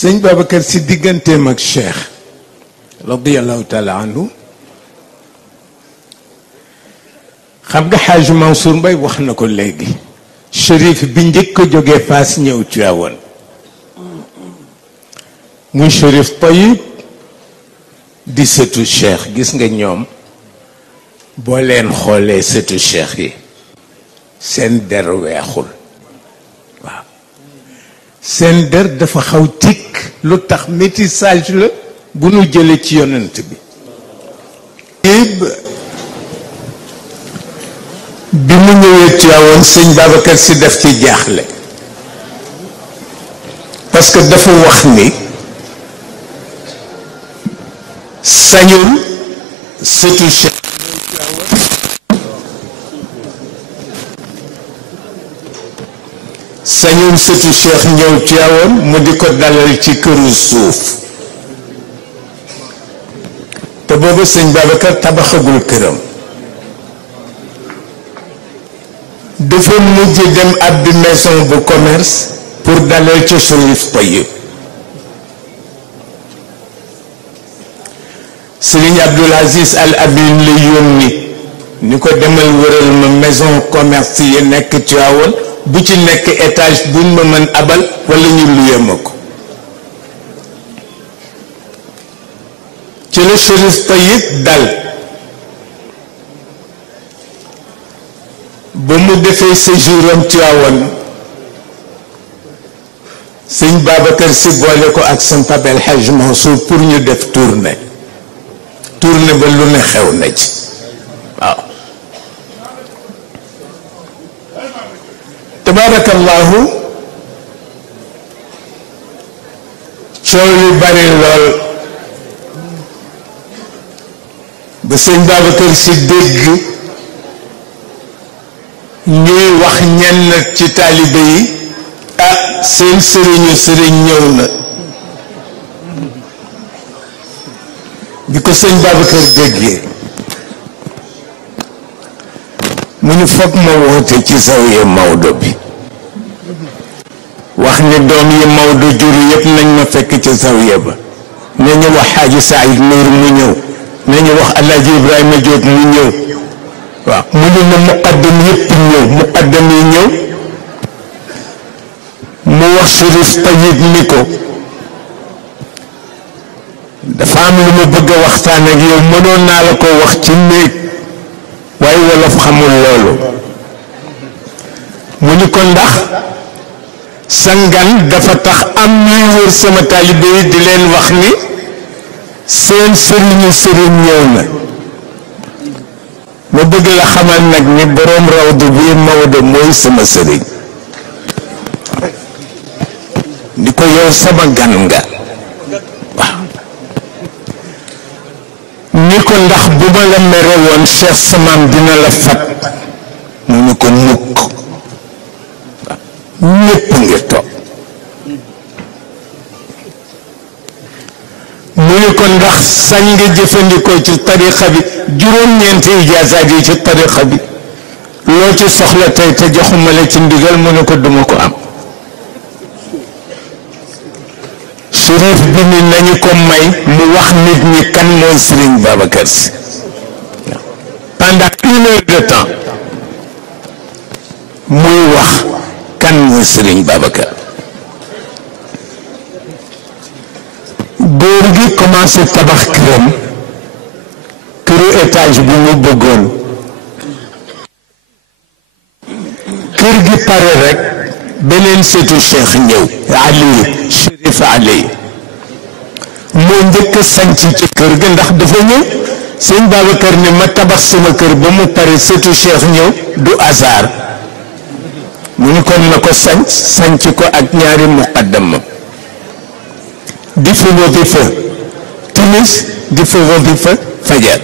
sëñ Babacar si digganteem ak Cheikh radiyallahu taala anhu xam nga Xaaj Mansour Mbaye wax na ko léegi Chérif bi njëkk a jógee Fass ñëw Tiwaawan muy Chérif Tayib di sëtu Cheikh gis nga ñoom boo leen xoolee sëtu Cheikh yi seen der weexul waaw seen der dafa xaw tikk lu tax métissage la bu nu jëlee ci yonent bi bi mu ñëwee Tiwaawan sëñ Babacar si def ci jaaxle parce que dafa wax ni sañul sëtu Cheikh sañul sëtu Cheikh ñëw Tiwaawan mu di ko dalal ci këru suuf te boobu sëñ Babacar tabaxagul këram dafa mujj dem abbi maison bu commerce pour dalal ci Chérif Tayib Serigne Abdoul Aziz Al Amin la yónni ni ko demal wëral ma maison commerce yi nekk Tiwaawan bu ci nekk étage buñ ma mën abal wala ñu luye ma ko ci la Chérif Tayib dal ba mu defee séjouram Tiwaawan sëñ Babacar si boole ko ak sëñ Pape El Hadj Mansour pour ñu def tournée ba lu ne xew na ci waaw tabaarakallahu coow lu bari lool ba sëñ Babacar si dégg ñuy wax ñenn ci taalibe yi ah seen sëriñ ñëw na bi ko sëñ Babacar déggee mu ñu foog ma woote ci zawiya Maodo bi wax ni doom yi Maodo jur yëpp nañ ma fekk ci zawiya ba nañu wax Xaaji Saïd Nour mu ñëw nañu wax Alaaji Ibrahima Diop mu ñëw waaw mu ne na muqaddam yëpp ñëw muqaddam yi ñëw mu wax Chérif Tayib ni ko dafa am lu ma bëgg a waxtaan ak yow mënoon naa la ko wax ci néeg waaye wolof xamul loolu mu ni ko ndax sa ngan dafa tax am ñuy wër sama taalibe yi di leen wax ni seen sëriñ ñëw na ma bëgg la xamal nag ni boroom rawdu bi Maodo mooy sama sëriñ ni ko yow sama gan nga waaw ni ko ndax bu ma la mere woon Cheikh Samam dina la fat mu ni ko mukk ñépp ngi toog mu ni ko ndax sañ nga jëfandikoo ci tarixa bi juróom-ñeenti ijaasaat yi ci tarixa bi loo ci soxla tey te joxuma la ci ndigal mu ne ko duma ko am Chérif bi ni nañu ko may mu wax nit ñi kan mooy Serigne Babacar Sy pendant 1 heure de temps muy wax kan mooy Serigne Babacar góor gi commencé tabax këram këru étage bu mu bëggoon kër gi pare rek beneen setu Cheikh ñëw Ali Chérif Ali moo njëkk a sanc ci kër ga ndax dafa ñëw sëñ Babacar ne ma tabax sama kër ba mu pare setu Cheikh ñëw du hasard mu ni kon na ko sanc ko ak ñaari muqaddam di fa wadifa timis di fa wadifa fajar